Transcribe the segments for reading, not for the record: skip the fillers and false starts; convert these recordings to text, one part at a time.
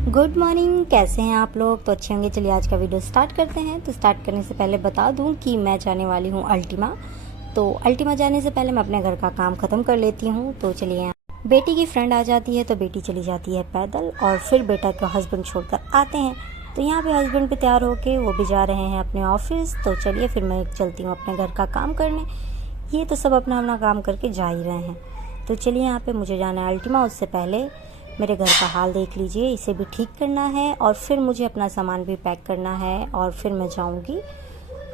Good morning. कैसे हैं आप लोग? तो अच्छे होंगे। चलिए आज का वीडियो स्टार्ट करते हैं। तो स्टार्ट करने से पहले बता दूं कि मैं जाने वाली हूं अल्टीमा। तो अल्टीमा जाने से पहले मैं अपने घर का काम ख़त्म कर लेती हूं। तो चलिए, यहाँ बेटी की फ्रेंड आ जाती है तो बेटी चली जाती है पैदल और फिर बेटा का हस्बैंड छोड़कर आते हैं। तो यहाँ पे हस्बैंड भी तैयार होके वो भी जा रहे हैं अपने ऑफिस। तो चलिए फिर मैं चलती हूँ अपने घर का काम करने। ये तो सब अपना अपना काम करके जा ही रहे हैं। तो चलिए, यहाँ पे मुझे जाना है अल्टीमा। उससे पहले मेरे घर का हाल देख लीजिए, इसे भी ठीक करना है और फिर मुझे अपना सामान भी पैक करना है और फिर मैं जाऊंगी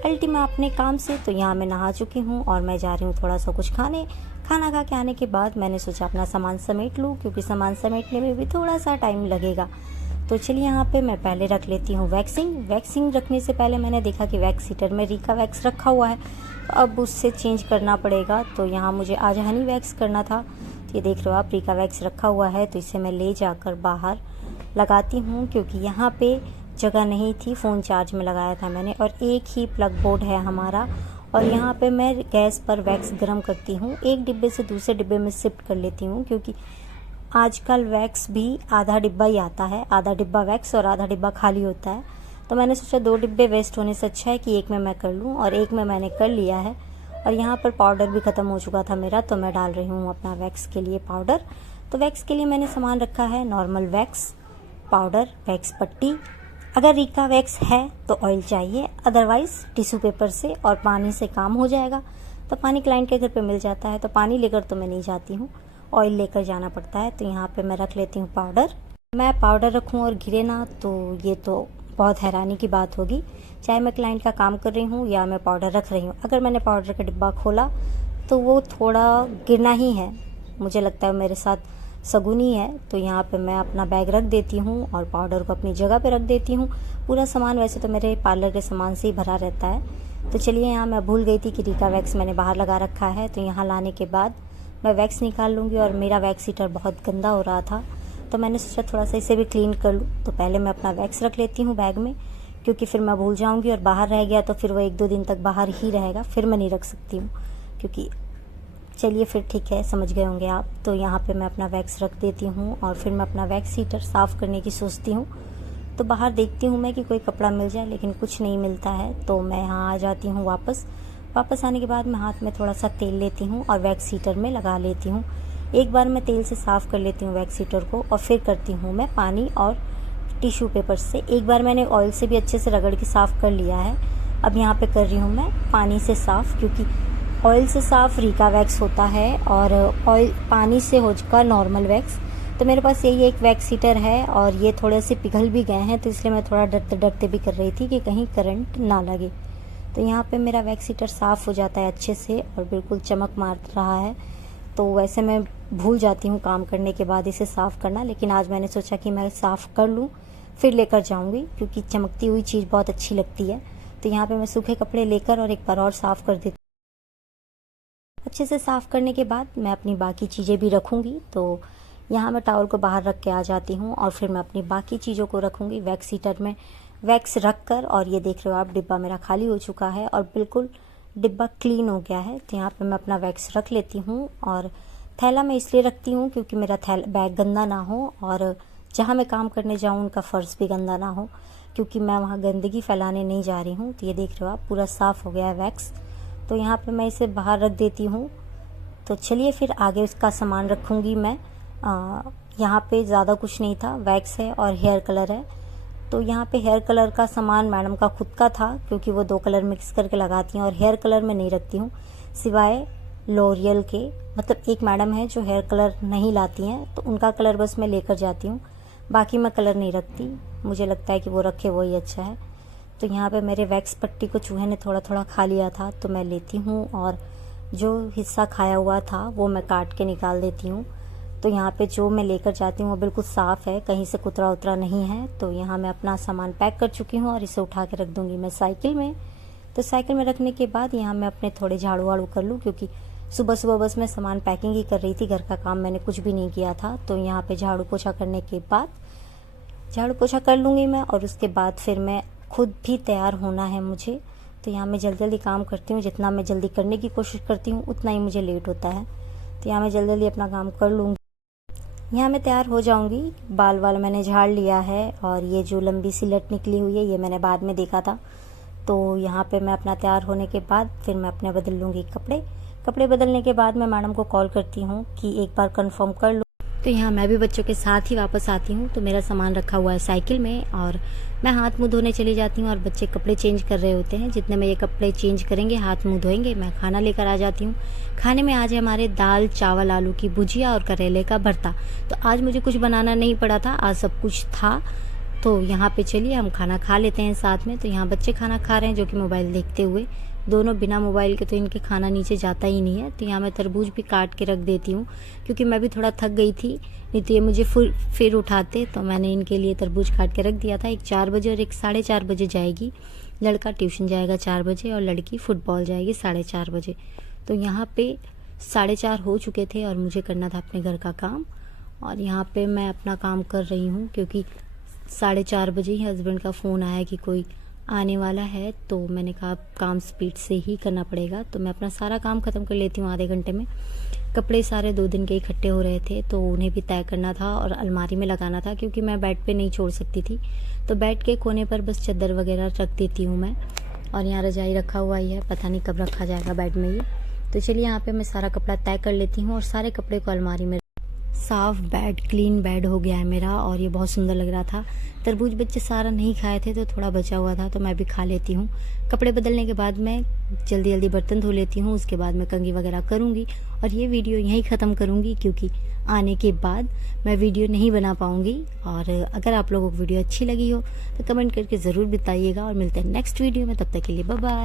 अल्टीमा अपने काम से। तो यहाँ मैं नहा चुकी हूँ और मैं जा रही हूँ थोड़ा सा कुछ खाना खा के आने के बाद मैंने सोचा अपना सामान समेट लूँ, क्योंकि सामान समेटने में भी थोड़ा सा टाइम लगेगा। तो चलिए, यहाँ पे मैं पहले रख लेती हूँ वैक्सिंग रखने से पहले मैंने देखा कि वैक्स हीटर में रीका वैक्स रखा हुआ है, तो अब उससे चेंज करना पड़ेगा। तो यहाँ मुझे आज हनी वैक्स करना था। तो ये देख रहे हो आप, रीका वैक्स रखा हुआ है। तो इसे मैं ले जाकर बाहर लगाती हूँ, क्योंकि यहाँ पे जगह नहीं थी। फ़ोन चार्ज में लगाया था मैंने और एक ही प्लग बोर्ड है हमारा। और यहाँ पे मैं गैस पर वैक्स गर्म करती हूँ, एक डिब्बे से दूसरे डिब्बे में शिफ्ट कर लेती हूँ, क्योंकि आजकल वैक्स भी आधा डिब्बा ही आता है, आधा डिब्बा वैक्स और आधा डिब्बा खाली होता है। तो मैंने सोचा 2 डिब्बे वेस्ट होने से अच्छा है कि एक में मैं कर लूँ, और एक में मैंने कर लिया है। और यहाँ पर पाउडर भी ख़त्म हो चुका था मेरा, तो मैं डाल रही हूँ अपना वैक्स के लिए पाउडर। तो वैक्स के लिए मैंने सामान रखा है नॉर्मल वैक्स पाउडर, वैक्स पट्टी। अगर रीका वैक्स है तो ऑयल चाहिए, अदरवाइज़ टिश्यू पेपर से और पानी से काम हो जाएगा। तो पानी क्लाइंट के घर पे मिल जाता है, तो पानी लेकर तो मैं नहीं जाती हूँ, ऑयल लेकर जाना पड़ता है। तो यहाँ पे मैं रख लेती हूँ पाउडर। मैं पाउडर रखूँ और गिरे ना, तो ये तो बहुत हैरानी की बात होगी। चाहे मैं क्लाइंट का काम कर रही हूँ या मैं पाउडर रख रही हूँ, अगर मैंने पाउडर का डिब्बा खोला तो वो थोड़ा गिरना ही है। मुझे लगता है मेरे साथ सगुनी है। तो यहाँ पे मैं अपना बैग रख देती हूँ और पाउडर को अपनी जगह पे रख देती हूँ। पूरा सामान वैसे तो मेरे पार्लर के सामान से ही भरा रहता है। तो चलिए, यहाँ मैं भूल गई थी कि रीका वैक्स मैंने बाहर लगा रखा है। तो यहाँ लाने के बाद मैं वैक्स निकाल लूँगी, और मेरा वैक्स हीटर बहुत गंदा हो रहा था, तो मैंने सोचा थोड़ा सा इसे भी क्लीन कर लूँ। तो पहले मैं अपना वैक्स रख लेती हूँ बैग में, क्योंकि फिर मैं भूल जाऊँगी और बाहर रह गया तो फिर वो 1-2 दिन तक बाहर ही रहेगा, फिर मैं नहीं रख सकती हूँ। क्योंकि चलिए फिर ठीक है, समझ गए होंगे आप। तो यहाँ पे मैं अपना वैक्स रख देती हूँ और फिर मैं अपना वैक्स हीटर साफ़ करने की सोचती हूँ। तो बाहर देखती हूँ मैं कि कोई कपड़ा मिल जाए, लेकिन कुछ नहीं मिलता है। तो मैं यहाँ आ जाती हूँ वापस आने के बाद मैं हाथ में थोड़ा सा तेल लेती हूँ और वैक्स हीटर में लगा लेती हूँ। एक बार मैं तेल से साफ़ कर लेती हूँ वैक्स हीटर को, और फिर करती हूँ मैं पानी और टिश्यू पेपर से। एक बार मैंने ऑयल से भी अच्छे से रगड़ के साफ़ कर लिया है। अब यहाँ पे कर रही हूँ मैं पानी से साफ़, क्योंकि ऑयल से साफ़ रीका वैक्स होता है और ऑयल पानी से हो चुका नॉर्मल वैक्स। तो मेरे पास यही एक वैक्स हीटर है और ये थोड़े से पिघल भी गए हैं, तो इसलिए मैं थोड़ा डरते डरते भी कर रही थी कि कहीं करंट ना लगे। तो यहाँ पे मेरा वैक्स हीटर साफ़ हो जाता है अच्छे से और बिल्कुल चमक मार रहा है। तो वैसे मैं भूल जाती हूँ काम करने के बाद इसे साफ़ करना, लेकिन आज मैंने सोचा कि मैं साफ़ कर लूँ फिर लेकर जाऊँगी, क्योंकि चमकती हुई चीज़ बहुत अच्छी लगती है। तो यहाँ पे मैं सूखे कपड़े लेकर और एक बार और साफ़ कर देती। अच्छे से साफ़ करने के बाद मैं अपनी बाकी चीज़ें भी रखूँगी। तो यहाँ मैं टावल को बाहर रख के आ जाती हूँ और फिर मैं अपनी बाकी चीज़ों को रखूँगी वैक्स हीटर में वैक्स रख कर। और ये देख रहे हो आप, डिब्बा मेरा खाली हो चुका है और बिल्कुल डिब्बा क्लीन हो गया है। तो यहाँ पे मैं अपना वैक्स रख लेती हूँ, और थैला मैं इसलिए रखती हूँ क्योंकि मेरा बैग गंदा ना हो, और जहाँ मैं काम करने जाऊँ उनका फ़र्श भी गंदा ना हो, क्योंकि मैं वहाँ गंदगी फैलाने नहीं जा रही हूँ। तो ये देख रहे हो आप, पूरा साफ़ हो गया है वैक्स। तो यहाँ पे मैं इसे बाहर रख देती हूँ। तो चलिए फिर आगे उसका सामान रखूँगी मैं। यहाँ पे ज़्यादा कुछ नहीं था, वैक्स है और हेयर कलर है। तो यहाँ पे हेयर कलर का सामान मैडम का खुद का था, क्योंकि वो 2 कलर मिक्स करके लगाती हैं, और हेयर कलर में नहीं रखती हूँ सिवाय लॉरियल के। मतलब एक मैडम है जो हेयर कलर नहीं लाती हैं, तो उनका कलर बस मैं लेकर जाती हूँ, बाकी मैं कलर नहीं रखती। मुझे लगता है कि वो रखे वही अच्छा है। तो यहाँ पे मेरे वैक्स पट्टी को चूहे ने थोड़ा थोड़ा खा लिया था, तो मैं लेती हूँ और जो हिस्सा खाया हुआ था वो मैं काट के निकाल देती हूँ। तो यहाँ पे जो मैं लेकर जाती हूँ वो बिल्कुल साफ़ है, कहीं से कुतरा उतरा नहीं है। तो यहाँ मैं अपना सामान पैक कर चुकी हूँ और इसे उठा के रख दूँगी मैं साइकिल में। तो साइकिल में रखने के बाद यहाँ मैं अपने थोड़े झाड़ू वाड़ू कर लूँ, क्योंकि सुबह सुबह बस मैं सामान पैकिंग ही कर रही थी, घर का काम मैंने कुछ भी नहीं किया था। तो यहाँ पे झाड़ू पोछा करने के बाद झाड़ू पोछा कर लूँगी मैं, और उसके बाद फिर मैं खुद भी तैयार होना है मुझे। तो यहाँ मैं जल्दी जल्दी काम करती हूँ, जितना मैं जल्दी करने की कोशिश करती हूँ उतना ही मुझे लेट होता है। तो यहाँ मैं जल्दी जल्दी अपना काम कर लूँगी। यहाँ मैं तैयार हो जाऊंगी। बाल वाल मैंने झाड़ लिया है और ये जो लंबी सी लट निकली हुई है ये मैंने बाद में देखा था। तो यहाँ पे मैं अपना तैयार होने के बाद फिर मैं अपने बदल लूँगी कपड़े बदलने के बाद मैं मैडम को कॉल करती हूँ कि एक बार कंफर्म कर लो। तो यहाँ मैं भी बच्चों के साथ ही वापस आती हूँ। तो मेरा सामान रखा हुआ है साइकिल में और मैं हाथ मुंह धोने चली जाती हूँ और बच्चे कपड़े चेंज कर रहे होते हैं। जितने में ये कपड़े चेंज करेंगे, हाथ मुंह धोएंगे, मैं खाना लेकर आ जाती हूँ। खाने में आज है हमारे दाल चावल, आलू की भुजिया और करेले का भरता। तो आज मुझे कुछ बनाना नहीं पड़ा था, आज सब कुछ था। तो यहाँ पे चलिए हम खाना खा लेते हैं साथ में। तो यहाँ बच्चे खाना खा रहे हैं जो कि मोबाइल देखते हुए। दोनों बिना मोबाइल के तो इनके खाना नीचे जाता ही नहीं है। तो यहाँ मैं तरबूज भी काट के रख देती हूँ क्योंकि मैं भी थोड़ा थक गई थी, नहीं तो ये मुझे फिर उठाते। तो मैंने इनके लिए तरबूज काट के रख दिया था। एक 4 बजे और एक 4:30 बजे जाएगी। लड़का ट्यूशन जाएगा 4 बजे और लड़की फुटबॉल जाएगी 4:30 बजे। तो यहाँ पे 4:30 हो चुके थे और मुझे करना था अपने घर का काम। और यहाँ पे मैं अपना काम कर रही हूँ क्योंकि 4:30 बजे ही हस्बैंड का फ़ोन आया कि कोई आने वाला है। तो मैंने कहा काम स्पीड से ही करना पड़ेगा। तो मैं अपना सारा काम ख़त्म कर लेती हूँ आधे घंटे में। कपड़े सारे 2 दिन के इकट्ठे हो रहे थे तो उन्हें भी तय करना था और अलमारी में लगाना था क्योंकि मैं बेड पे नहीं छोड़ सकती थी। तो बेड के कोने पर बस चादर वगैरह रख देती हूँ मैं। और यहाँ रजाई रखा हुआ ही है, पता नहीं कब रखा जाएगा बेड में ये। तो चलिए यहाँ पे मैं सारा कपड़ा तय कर लेती हूँ और सारे कपड़े को अलमारी में। साफ बेड, क्लीन बेड हो गया है मेरा और ये बहुत सुंदर लग रहा था। तरबूज बच्चे सारा नहीं खाए थे तो थोड़ा बचा हुआ था तो मैं भी खा लेती हूँ। कपड़े बदलने के बाद मैं जल्दी बर्तन धो लेती हूँ, उसके बाद मैं कंघी वगैरह करूँगी और ये वीडियो यहीं ख़त्म करूँगी क्योंकि आने के बाद मैं वीडियो नहीं बना पाऊँगी। और अगर आप लोगों को वीडियो अच्छी लगी हो तो कमेंट करके ज़रूर बताइएगा और मिलते हैं नेक्स्ट वीडियो में। तब तक के लिए बाय बाय।